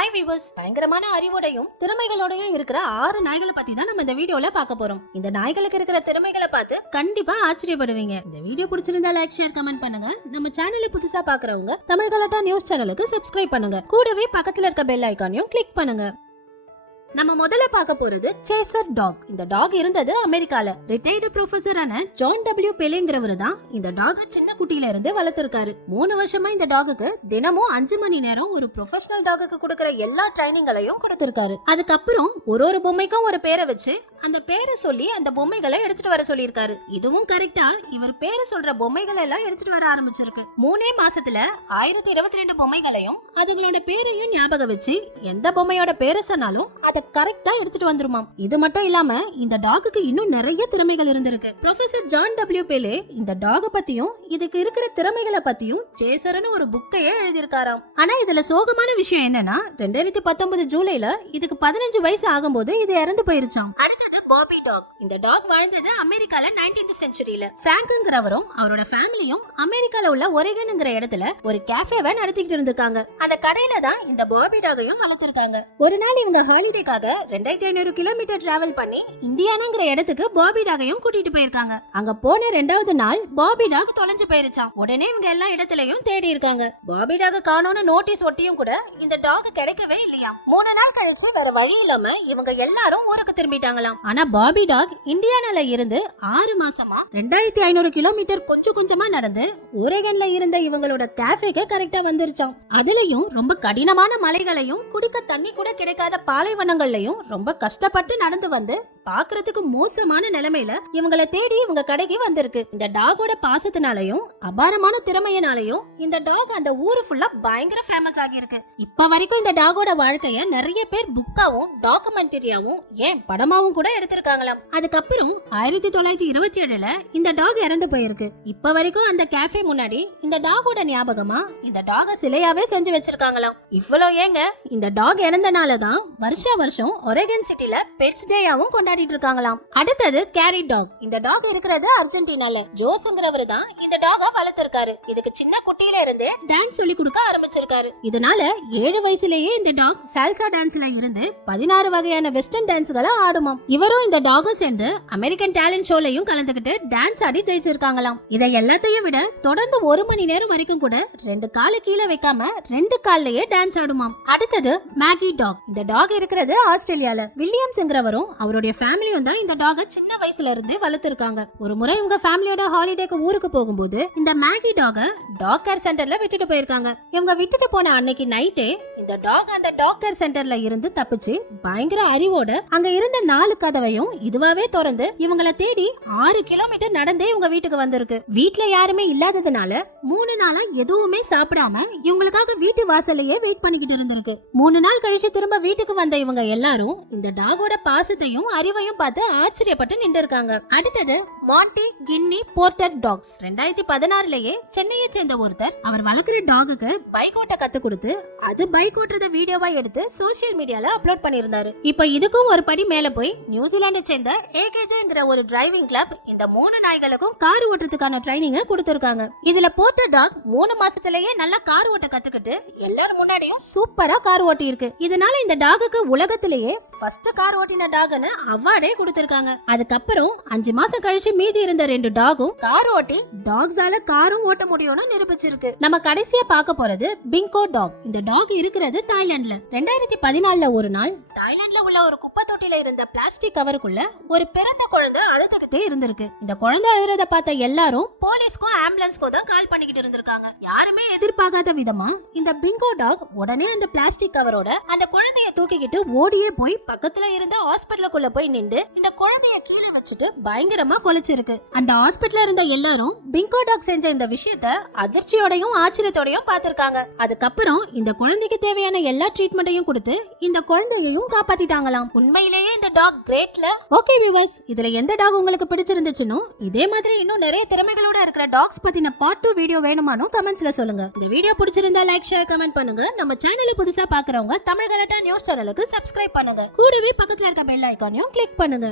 Hi viewers, பயங்கரமான அறிவோடையும் திறமைகளோடையும் இருக்கிற 6 நாய்களை பத்தி தான் நம்ம இந்த வீடியோல பார்க்க போறோம். இந்த நாய்களுக்கு இருக்கிற திறமைகளை பார்த்து கண்டிப்பா ஆச்சரியப்படுவீங்க. இந்த வீடியோ பிடிச்சிருந்தா லைக், ஷேர், கமெண்ட் பண்ணுங்க. நம்ம சேனலை புதுசா பாக்குறவங்க தமிழ் கலாட்டா நியூஸ் சேனலுக்கு சப்ஸ்கிரைப் பண்ணுங்க. கூடவே பக்கத்துல இருக்க பெல் ஐகானையும் கிளிக் பண்ணுங்க. நம்ம முதல்ல பார்க்க போறது சேசர் டாக். இந்த டாக் இருந்தது அமெரிக்கால. ரிட்டையர்டு ப்ரொஃபஸரான ஜான் டபிள்யூ பெலேங்கிறவரு தான் இந்த டாக சின்ன குட்டியில இருந்து வளர்த்திருக்காரு. 3 வருஷமா இந்த டாகுக்கு தினமும் 5 மணி நேரம் ஒரு ப்ரொஃபஷனல் டாகுக்கு கொடுக்கிற எல்லா ட்ரைனிங்களையும் கொடுத்திருக்காரு. அதுக்கப்புறம் ஒரு பொம்மைக்கும் ஒரு பேரை வச்சு அந்த பேரை சொல்லி அந்த பொம்மைகளை எடுத்துட்டு வர சொல்லியிருக்காரு. இதுவும் கரெக்டா இவர் பேரை சொல்ற பொம்மைகளை எல்லாம் எடுத்துட்டு வர ஆரம்பிச்சிருக்கு. 3 மாசத்துல 1022 பொம்மைகளையும் அதுகளோட பேரையும் ஞாபகம் வச்சு எந்த பொம்மையோட பேரை சொன்னாலும் அதை கரெக்டா எடுத்துட்டு வந்துருமாம். இது மட்டும் இல்லாம இந்த டாகுக்கு இன்னும் நிறைய திறமைகள் இருந்திருக்கு. ப்ரொஃபசர் ஜான் டபிள்யூ பெலே இந்த டாக பத்தியும் இதுக்கு இருக்கிற திறமைகளை பத்தியும் சேசர்னு ஒரு புக்கையே எழுதியிருக்காராம். ஆனா இதுல சோகமான விஷயம் என்னன்னா 2019 ஜூலைல இதுக்கு 15 வயசு ஆகும்போது இது இறந்து போயிருச்சாம். அடுத்தது பாபி டாக். இந்த டாக் வாழ்ந்தது அமெரிக்கால 19th செஞ்சுரியில. பிராங்க்ங்கிறவரும் அவரோட ஃபேமிலியும் அமெரிக்கால உள்ள ஒரேகன்ங்கிற இடத்துல ஒரு கேஃபேவை நடத்திக்கிட்டு இருந்திருக்காங்க. அந்த கடையில தான் இந்த பாபி டாகையும் வளர்த்திருக்காங்க. ஒரு நாள் இவங்க ஹாலிடேக்காக 2500 கிலோமீட்டர் டிராவல் பண்ணி இந்தியானாங்கிற இடத்துக்கு பாபி டாகையும் கூட்டிட்டு போயிருக்காங்க. அங்க போன 2வது நாள் பாபி டாக் தொலைஞ்சு போயிருச்சாம். உடனே இவங்க எல்லா இடத்துலயும் தேடி இருக்காங்க. பாபி டாக் காணோம்னு நோட்டீஸ் ஒட்டியும் கூட இந்த டாக் கிடைக்கவே இல்லையா. 3 நாள் கழிச்சு வேற வழி இல்லாம இவங்க எல்லாரும் ஊருக்கு திரும்பிட்டாங்களாம். ஆனா பாபி டாக் இந்தியானால இருந்து 6 மாசமா 2500 கிலோமீட்டர் கொஞ்சம் கொஞ்சமா நடந்து ஒரேகன்ல இருந்த இவங்களோட கேஃபேக்கு கரெக்டா வந்துருச்சாம். அதுலயும் ரொம்ப கடினமான மலைகளையும் குடிக்க தண்ணி கூட கிடைக்காத பாலைவனங்கள்லயும் ரொம்ப கஷ்டப்பட்டு நடந்து வந்து பாக்குறதுக்கு மோசமான நிலைமையில இவங்களை தேடி இவங்க கடைக்கு வந்திருக்கு. இந்த டாகோட பாசத்தினாலையும் அபாரமான திறமையினாலையும் இந்த டாக் அந்த ஊரு ஃபுல்லா பயங்கர ஃபேமஸ் ஆகியிருக்கு. இப்ப வரைக்கும் இந்த டாகோட வாழ்க்கைய நிறைய பேர் புக்காவும் டாக்குமெண்டரியாவும் ஏன் படமாவும் கூட எடுத்திருக்காங்களாம். அதுக்கப்புறம் 1927ல இந்த டாக் இறந்து போயிருக்கு. இப்ப வரைக்கும் அந்த கேஃபே முன்னாடி இந்த டாகோட ஞாபகமா இந்த டாக சிலையாவே செஞ்சு வச்சிருக்காங்களாம். இவ்வளவு ஏங்க, இந்த டாக் இறந்தனாலதான் வருஷம் ஒரேகன் சிட்டில பெட்ஸ் டேயாவும் கொண்டாடிட்டு இருக்காங்களாம். அடுத்தது கேரி டாக். இந்த டாக் இருக்கிறது அர்ஜென்டினால. ஜோஸ்ங்கிறவரு தான் இந்த டாக வளர்த்திருக்காரு. இதுக்கு சின்ன குட்டியில இருந்து டான்ஸ் சொல்லி கொடுக்க ஆரம்பிச்சிருக்காரு. இதனால 7 வயசுலயே இந்த டாக் சால்சா டான்ஸ்ல இருந்து 16 வகையான வெஸ்டர்ன் டான்ஸ்களை ஆடுமாம். இவரும் இந்த டாக சேர்ந்து அமெரிக்கன் டேலண்ட் ஷோலையும் கலந்துகிட்டு டான்ஸ் ஆடி ஜெயிச்சிருக்காங்களாம். இதை எல்லாத்தையும் விட தொடர்ந்து 1 மணி நேரம் வரைக்கும் கூட 2 கால கீழே வைக்காம 2 கால்லயே டான்ஸ் ஆடுமாம். அடுத்தது மேகி டாக். இந்த டாக் இருக்கிறது ஆஸ்திரேலியால. வில்லியம்ஸ்ங்கிறவரும் அவருடைய ஃபேமிலியும் தான் இந்த டாக சின்ன வயசுல இருந்து வளர்த்திருக்காங்க. ஒரு முறை உங்க ஃபேமிலியோட ஹாலிடேக்கு ஊருக்கு போகும்போது இந்த மேகி டாக டாக் கேர் சென்டர்ல விட்டுட்டு போயிருக்காங்க. இவங்க விட்டுட்டு போன அன்னைக்கு நைட்டே இந்த டாக் அந்த டாக் கேர் சென்டர்ல இருந்து தப்பிச்சு பயங்கர அறிவோட அங்க இருந்த 4 கதவையும் இதுவாவே திறந்து இவங்களை தேடி 6 கிலோமீட்டர் நடந்தே இவங்க வீட்டுக்கு வந்திருக்கு. வீட்டுல யாருமே இல்லாததுனால 3 நாளா எதுவுமே சாப்பிடாம இவங்களுக்காக வீட்டு வாசல்லையே வெயிட் பண்ணிக்கிட்டு இருந்திருக்கு. 3 நாள் கழிச்சு திரும்ப வீட்டுக்கு வந்த இவங்க எல்லாரும் இந்த டாகோட பாசத்தையும் அறிவையும் பார்த்து ஆச்சரியப்பட்டு நின்று இருக்காங்க. அடுத்தது மான்டி கின்னி போர்ட்டர் டாக்ஸ். 2016லயே சென்னையை சேர்ந்த ஒருத்தர் அவர் வளர்க்கிற டாகுக்கு பைக் ஓட்ட கத்து கொடுத்து அது பைக் ஓட்டுறத வீடியோவா எடுத்து சோசியல் மீடியால அப்லோட் பண்ணியிருந்தாரு. இப்ப இதுக்கும் ஒரு படி மேல போய் நியூசிலாண்டை சேர்ந்த ஏகேஜேங்கிற ஒரு டிரைவிங் கிளப் இந்த 3 நாய்களுக்கும் கார் ஓட்டுறதுக்கான ட்ரைனிங்க கொடுத்திருக்காங்க. இதுல போர்ட்டர் டாக் 3 மாசத்திலேயே நல்லா கார் ஓட்ட கத்துக்கிட்டு எல்லாரும் முன்னாடியும் சூப்பரா கார் ஓட்டி இருக்கு. இதனால இந்த டாகுக்கு உலகத்திலேயே ஃபர்ஸ்ட் கார் ஓட்டின டாக்னு அவார்டே கொடுத்திருக்காங்க. அதுக்கப்புறம் 5 மாசம் கழிச்சு மீதி இருந்த 2 டாகும் கார் ஓட்டி டாக்ஸால காரும் ஓட்ட முடியும்னு நிரூபிச்சிருக்கு. நம்ம கடைசியா பார்க்க போறது பிங்கோ டாக். இந்த டாக் இருக்கிறது தாய்லாந்துல. 2014ல ஒரு நாள் தாய்லாந்துல உள்ள ஒரு குப்பை தொட்டில இருந்த பிளாஸ்டிக் கவருக்குள்ள ஒரு பிறந்த குழந்தை அழுதுகிட்டே இருந்திருக்கு. இந்த குழந்தை அழுறத பார்த்த எல்லாரும் போலீஸ்க்கும் ஆம்புலன்ஸ்க்கும் தான் கால் பண்ணிக்கிட்டு இருந்திருக்காங்க. யாருமே எதிர்பார்க்காத விதமா இந்த பிங்கோ டாக் உடனே அந்த பிளாஸ்டிக் கவரோட அந்த குழந்தைய தூக்கிக்கிட்டு ஓடியே போய் பக்கத்துல இருந்த ஹாஸ்பிடலுக்குள்ள போய் நின்று இந்த குழந்தைய கீழே வச்சுட்டு பயங்கரமா கொலைச்சிருக்கு. அந்த ஹாஸ்பிடல்ல இருந்த எல்லாரும் பிங்கோ டாக் செஞ்ச இந்த விஷயத்த அதிர்ச்சியோடையும் ஆச்சரியத்தோடையும் பார்த்திருக்காங்க. அதுக்கப்புறம் இந்த குழந்தைக்கு தேவையான எல்லா ட்ரீட்மெண்ட்டையும் கொடுத்து இந்த குழந்தையையும் காப்பாத்திட்டாங்களாம். உண்மையிலேயே இந்த டாக் கிரேட்ல. ஓகே வியூவர்ஸ், இதுல எந்த டாக் உங்களுக்கு பிடிச்சிருந்துச்சுன்னு இதே மாதிரி இன்னும் நிறைய திறமைகளோட இருக்கிற டாக்ஸ் பத்தின பார்ட் 2 வீடியோ வேணுமானு கமெண்ட்ஸ்ல சொல்லுங்க. இந்த வீடியோ பிடிச்சிருந்தா லைக், ஷேர், கமெண்ட் பண்ணுங்க. நம்ம சேனலை புதுசா பாக்குறவங்க தமிழ் கலாட்டா நியூஸ் சேனலுக்கு சப்ஸ்கிரைப் பண்ணுங்க. கூடவே பக்கத்துல இருக்க பெல் ஐகானையும் கிளிக் பண்ணுங்க.